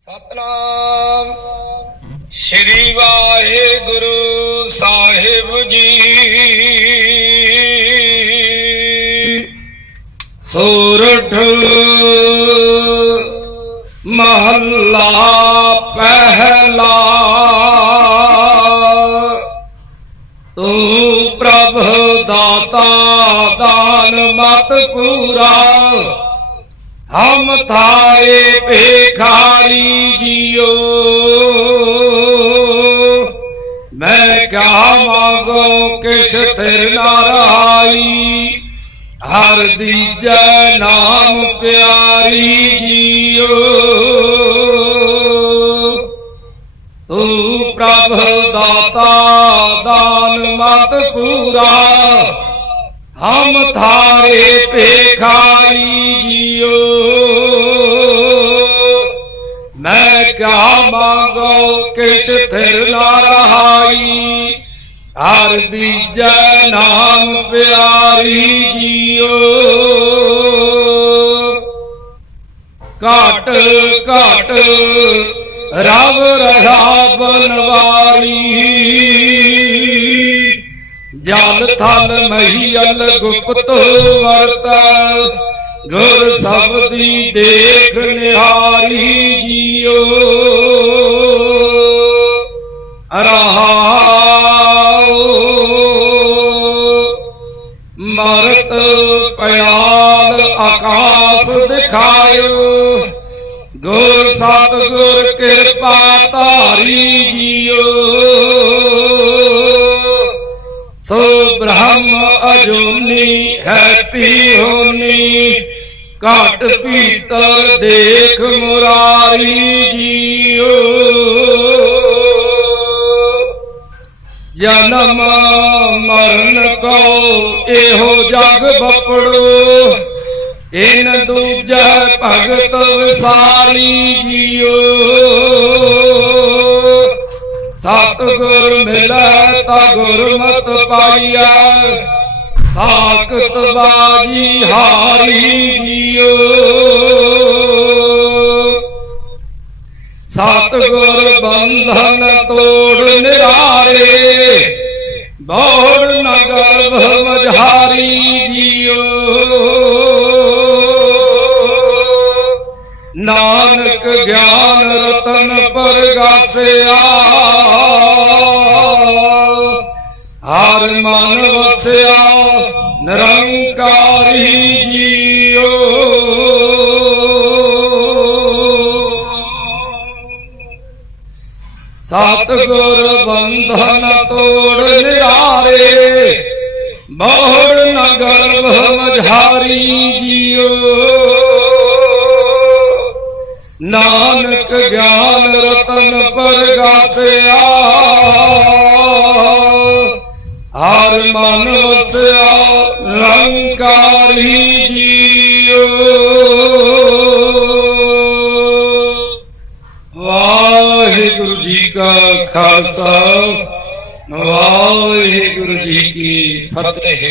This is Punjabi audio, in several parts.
ਸਤਨਾਮ। ਸ੍ਰੀ ਵਾਹਿਗੁਰੂ ਸਾਹਿਬ ਜੀ। ਸੂਰਠ ਮਹੱਲਾ ਪਹਿਲਾ। ਤੂੰ ਪ੍ਰਭ ਦਾਤਾ ਦਾਨ ਮਤ ਪੂਰਾ। ਹਮ ਥਾਰੇ ਭੇਖਾਰੀ ਜੀਓ। ਮੈਂ ਕਿਆ ਮੰਗੋ ਕਿਛ ਤਿਰ ਨਾ ਹਰ ਦੀਜੈ ਨਾਮ ਪਿਆਰੀ ਜੀਓ। ਤੂੰ ਪ੍ਰਭ ਦਾਤਾ, ਦਾਨ ਮਤ ਪੂਰਾ। ਹਮ ਥਾਰੇ ਭੇਖਾਰੀ ਕਿਆ ਮੰਗੋ, ਕਿਛ ਥਿਰ ਨਾ ਰਹਾਈ। ਹਰ ਦੀਜੈ ਨਾਮ ਪਿਆਰੀ ਘਟ ਘਟ, ਰਵ ਰਹਾ ਬਨਵਾਰੀ। ਜਲ ਥਲ ਮਹੀਲ ਗੁਪਤ ਵਰਤ, ਗੁਰ ਸਬਦੀ ਦੇਖ ਨਿਹਾਰੀ। ਪਿਆਲ ਆਕਾਸ ਦਿਖਾਇਓ। ਗੁਰ ਸਤਿਗੁਰ ਕਿਰਪਾ ਧਾਰੀ ਜੀਓ। ਸੋ ਬ੍ਰਹਮ ਅਜੂਨੀ, ਹੈਪੀ ਹੋਨੀ, ਘਟ ਪੀਤਰ ਦੇਖ ਮੁਰਾਰੀ ਜੀਓ। ਜਨਮ ਮਰਨ ਕੋ ਇਹੋ ਜਗ ਬਪੜੋ ਇਨ ਦੂਜੈ ਭਗਤ ਵਿਸਾਰੀ ਜੀਓ। ਸਤਿਗੁਰ ਮਿਲੈ ਤਾ ਗੁਰਮਤ ਪਾਈਐ। ਸਾਖਤ ਬਾਜੀ ਹਾਰੀ ਜੀਓ। ਸਤਿਗੁਰ ਬੰਧਨ ਤੋੜ ਨਾਨਕ ਗਿਆਨ ਰਤਨ ਪਰਗਾਸਿਆ। ਹਰ ਮਨ ਵਸਿਆ, ਨਿਰੰਕਾਰੀ ਜੀਓ। ਸਤਿਗੁਰ ਬੰਧਨ ਤੋੜ ਨਿਆਰੇ ਬਹੁੜ ਨਗਰ ਭਵਜਹਾਰੀ ਜੀਓ। ਨਾਨਕ ਗਿਆਨ ਰਤਨ ਪਰਗਾਸਿਆ। ਹਰ ਮਨ ਵਸਿਆ, ਨਿਰੰਕਾਰੀ ਜੀਓ ਵਾਹਿਗੁਰੂ ਜੀ ਕਾ ਖਾਲਸਾ, ਵਾਹਿਗੁਰੂ ਜੀ ਕੀ ਫਤਿਹ।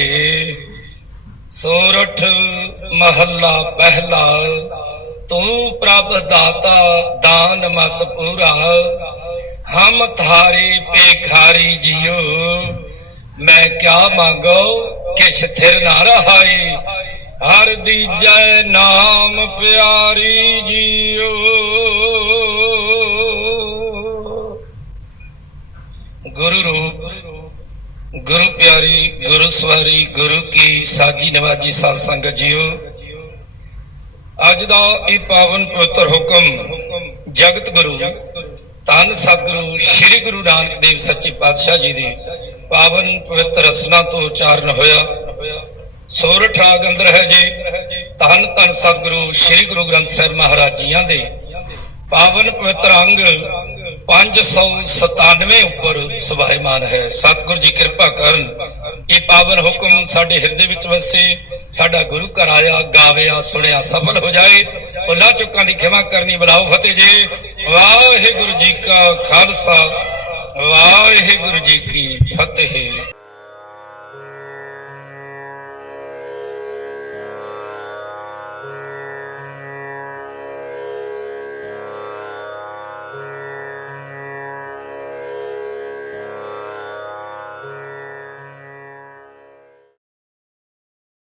ਸੋਰਠ ਮਹੱਲਾ ਪਹਿਲਾ ਤੂੰ ਪ੍ਰਭ ਦਾਤਾ ਦਾਨ ਮਤ ਪੂਰਾ, ਹਮ ਥਾਰੀ ਪੇਖਾਰੀ ਜੀਓ। ਮੈਂ ਕਿਆ ਮੰਗੋ, ਕਿਛ ਥਿਰ ਨਾ ਰਹਾਈ। ਹਰ ਦੀਜੈ ਨਾਮ ਪਿਆਰੀ ਜੀਓ। ਗੁਰੂ ਰੂਪ, ਗੁਰੂ ਪਿਆਰੀ, ਗੁਰੂ ਸਵਾਰੀ, ਗੁਰੂ ਕੀ ਸਾਜੀ ਨਵਾਜੀ ਸਾਧ ਸੰਗਤ ਜੀਓ। ਅੱਜ ਦਾ ਇਹ ਪਾਵਨ ਪਵਿੱਤਰ ਹੁਕਮ ਜਗਤ ਗੁਰੂ, ਧੰਨ ਸਤਿਗੁਰੂ ਸ੍ਰੀ ਗੁਰੂ ਨਾਨਕ ਦੇਵ ਸੱਚੇ ਪਾਤਸ਼ਾਹ ਜੀ ਦੀ ਪਾਵਨ ਪਵਿੱਤਰ ਰਸਨਾ ਤੋਂ ਉਚਾਰਨ ਹੋਇਆ। ਸੋਰਠ ਰਾਗ ਅੰਦਰ ਹੈ ਜੀ, ਧੰਨ ਧੰਨ ਸਤਿਗੁਰੂ ਸ੍ਰੀ ਗੁਰੂ ਗ੍ਰੰਥ ਸਾਹਿਬ ਮਹਾਰਾਜ ਜੀਆਂ ਦੇ ਪਾਵਨ ਪਵਿੱਤਰ ਅੰਗ 597 ਉੱਪਰ ਸੁਭਾਇਮਾਨ ਹੈ। ਸਤਿਗੁਰੂ ਜੀ ਕਿਰਪਾ ਕਰਨ ਇਹ ਪਾਵਨ ਹੁਕਮ ਸਾਡੇ ਹਿਰਦੇ ਵਿੱਚ ਵਸੇ, ਸਾਡਾ ਗੁਰੂ ਘਰ ਆਇਆ, ਗਾਵਿਆ, ਸੁਣਿਆ, ਸਫਲ ਹੋ ਜਾਏ ਉਹਨਾਂ ਚੁੱਕਾਂ ਦੀ ਖਿਮਾ ਕਰਨੀ ਬੁਲਾਓ ਫਤਿਹ ਜੀ। ਵਾਹਿਗੁਰੂ ਜੀ ਕਾ ਖਾਲਸਾ, ਵਾਹਿਗੁਰੂ ਜੀ ਕੀ ਫਤਿਹ।